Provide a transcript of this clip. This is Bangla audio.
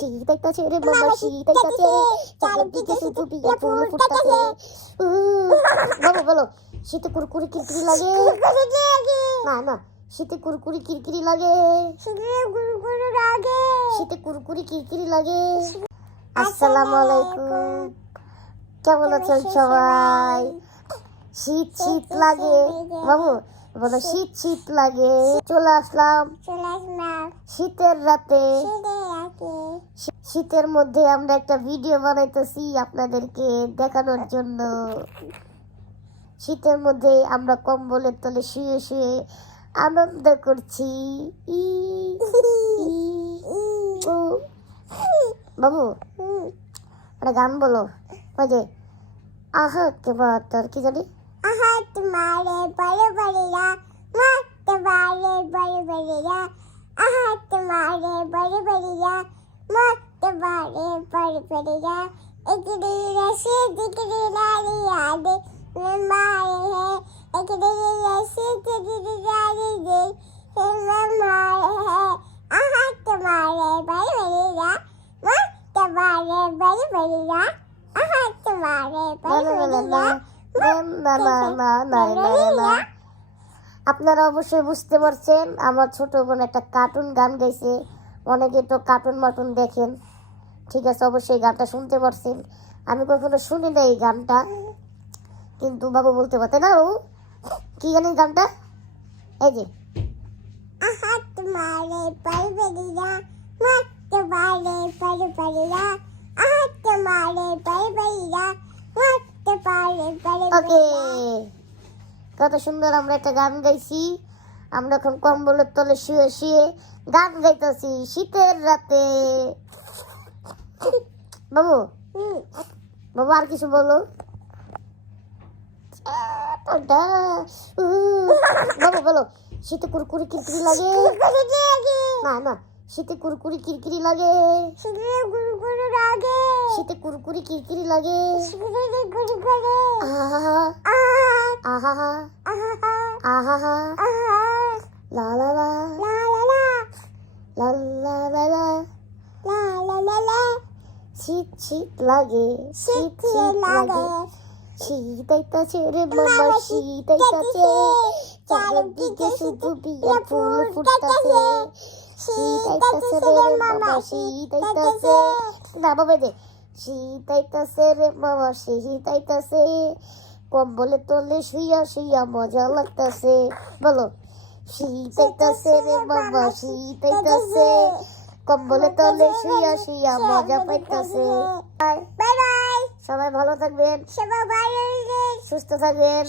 শীত আইতাছে রে মামা শীত আইতাছে চারিদিকে শুধু বিয়া ফুল ফুটতাছে। বলো বলো শীতে কুরকুরি কিরকিরি লাগে? না না শীতে কুরকুরি কিরকিরি লাগে। শীতে কুরকুরি কিরকিরি লাগে। আসসালামু আলাইকুম। কেমন আছেন সবাই? শীত শীত লাগে। বাবু বলো শীত শীত লাগে। চলে আসলাম শীতের রাতে। শীতের মধ্যে আমরা একটা ভিডিও বানাইতেছি আপনাদেরকে দেখানোর জন্য। শীতের মধ্যে আমরা কম্বলের তলে শুয়ে শুয়ে আনন্দ করছি। বাবু, একটা গান বলো। ওই যে, আহা, কে তোর কি জানি? আহা, তোমারে বড় বড়িরা মারতে বারে বড় বড়িরা আহা, তোমারে বড় বড়িরা পারে পারে পারে যা দিকে আদে মারে হে দিকে দে হে মারে হে আহাতে মারে যা পারে যা আহাতে মারে যা আপনারা অবশ্যই বুঝতে পারছেন আমার ছোট বোন একটা কার্টুন গান গাইছে অনেকে তো কার্টুন মার্টুন দেখেন। ঠিক আছে অবশ্যই গানটা শুনতে পারছেন। আমি কখনো শুনি না এই গানটা। কিন্তু বাবু বলতে পারতে না বাবু? কি জানেন গানটা? এই যে। কত সুন্দর আমরা একটা গান গাইছি। আমরা এখন কম্বলের তলে শুয়ে শুয়ে গান গাইতেছি শীতের রাতে। বাবু বাবু আর কিছু বলো। বাবু, বলো, শীতে কুরকুরি কিরকিরি লাগে? না না, শীতে কুরকুরি কিরকিরি লাগে? শীতে কুরকুরি কিরকিরি লাগে? আহা আহা আহা আহা লা লা লা লা লা লা লা লা লা লা লা লা লা শীত শীত লাগে শীত শীত লাগে লাগে শীত আইতাছে রে মামা শীত আইতাছে চারিদিকে শুধু বিয়া ফুল ফুটতাছে শীত আইতাছে রে মামা শীত আইতাছে না বাবা দে শীত আইতাছে রে মামা শীত আইতাছে কম্বলে তলে শুইয়া শুইয়া মজা লাগতাছে বলো শীত আইতাছে রে মামা শীত আইতাছে কম্বলে তলে শুইয়া শুইয়া মজা পাইতাছে। বাই বাই সবাই ভালো থাকবেন। সবাই সুস্থ থাকবেন।